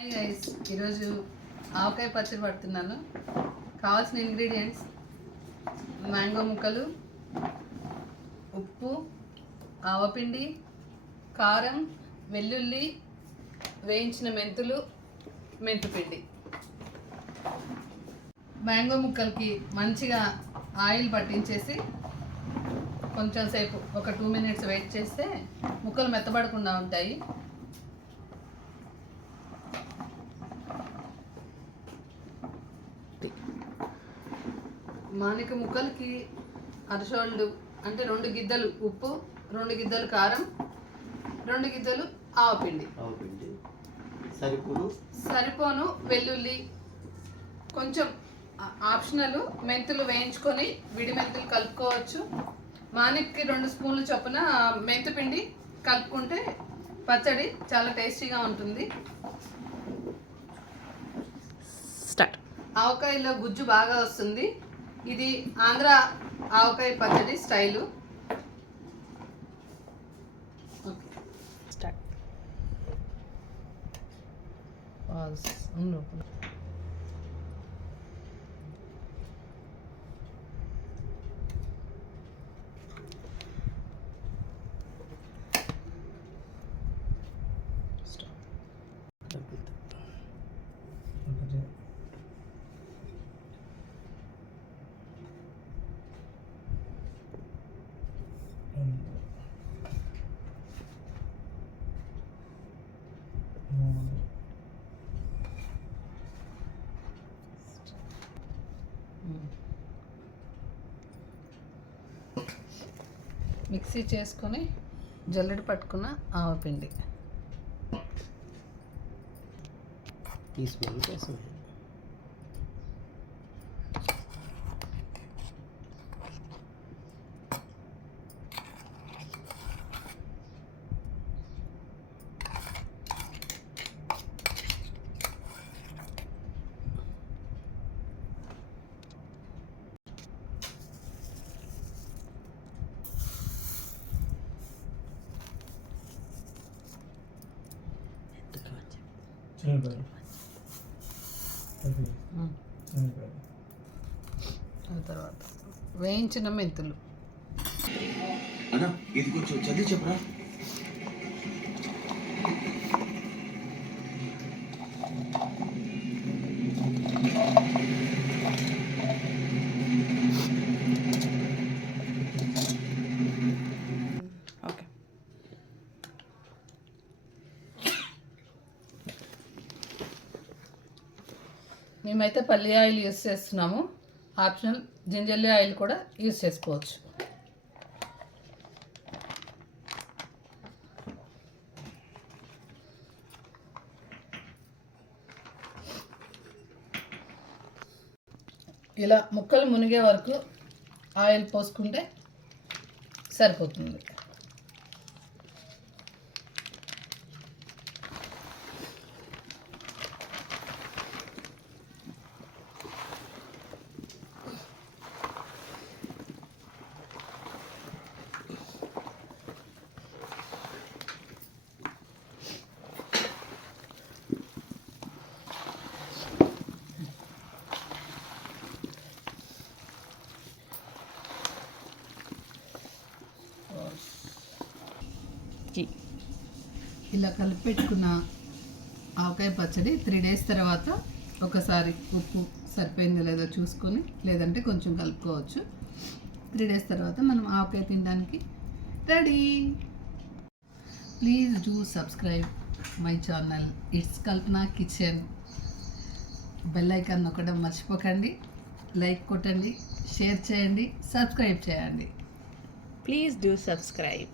Hi guys ఈరోజు ఆవకాయ పచ్చడి పడుతున్నాను. కావాల్సిన ఇంగ్రీడియంట్స్ మ్యాంగో ముక్కలు ఉప్పు ఆవపిండి కారం వెల్లుల్లి వేయించిన మెంతులు మెంతుపిండి. మ్యాంగో ముక్కలకి మంచిగా ఆయిల్ పట్టించేసి కొంచెం సేపు ఒక టూ మినిట్స్ వెయిట్ చేస్తే ముక్కలు మెత్తబడకుండా ఉంటాయి. మానిక ముక్కలకి అరసోళ్ళు అంటే రెండు గిద్దలు ఉప్పు రెండు గిద్దలు కారం రెండు గిద్దలు ఆవపిండి ఆవపిండి సరిపూలు సరిపోను వెల్లుల్లి. కొంచెం ఆప్షనల్ మెంతులు వేయించుకొని విడి మెంతులు కలుపుకోవచ్చు. మానిక్కి రెండు స్పూన్లు చొప్పున మెంతు పిండి కలుపుకుంటే పచ్చడి చాలా టేస్టీగా ఉంటుంది. స్టార్ట్ ఆవకాయలో గుజ్జు బాగా వస్తుంది. ఇది ఆంధ్ర ఆవకాయ పచ్చడి స్టైలు. ఓకే. మిక్సీ చేసుకొని జల్లెడ పట్టుకున్న ఆవపిండి. టీ తర్వాత వేయించిన మెంతులు. అన్నా ఇది కొంచెం చదివి చెప్పరా? మేమైతే పల్లి ఆయిల్ యూస్ చేస్తున్నాము. ఆప్షనల్ జింజర్లీ ఆయిల్ కూడా యూస్ చేసుకోవచ్చు. ఇలా ముక్కలు మునిగే వరకు ఆయిల్ పోసుకుంటే సరిపోతుంది. జీ ఇలా కలిపి పెట్టుకున్న ఆవకాయ పచ్చడి త్రీ డేస్ తర్వాత ఒకసారి ఉప్పు సరిపోయిందో లేదో చూసుకొని లేదంటే కొంచెం కలుపుకోవచ్చు. త్రీ డేస్ తర్వాత మనం ఆవకాయ తినడానికి ready. Please do subscribe my channel. It's Kalpana kitchen. Bell icon నొక్కడం మర్చిపోకండి. లైక్ కొట్టండి షేర్ చేయండి సబ్స్క్రైబ్ చేయండి. Please do subscribe.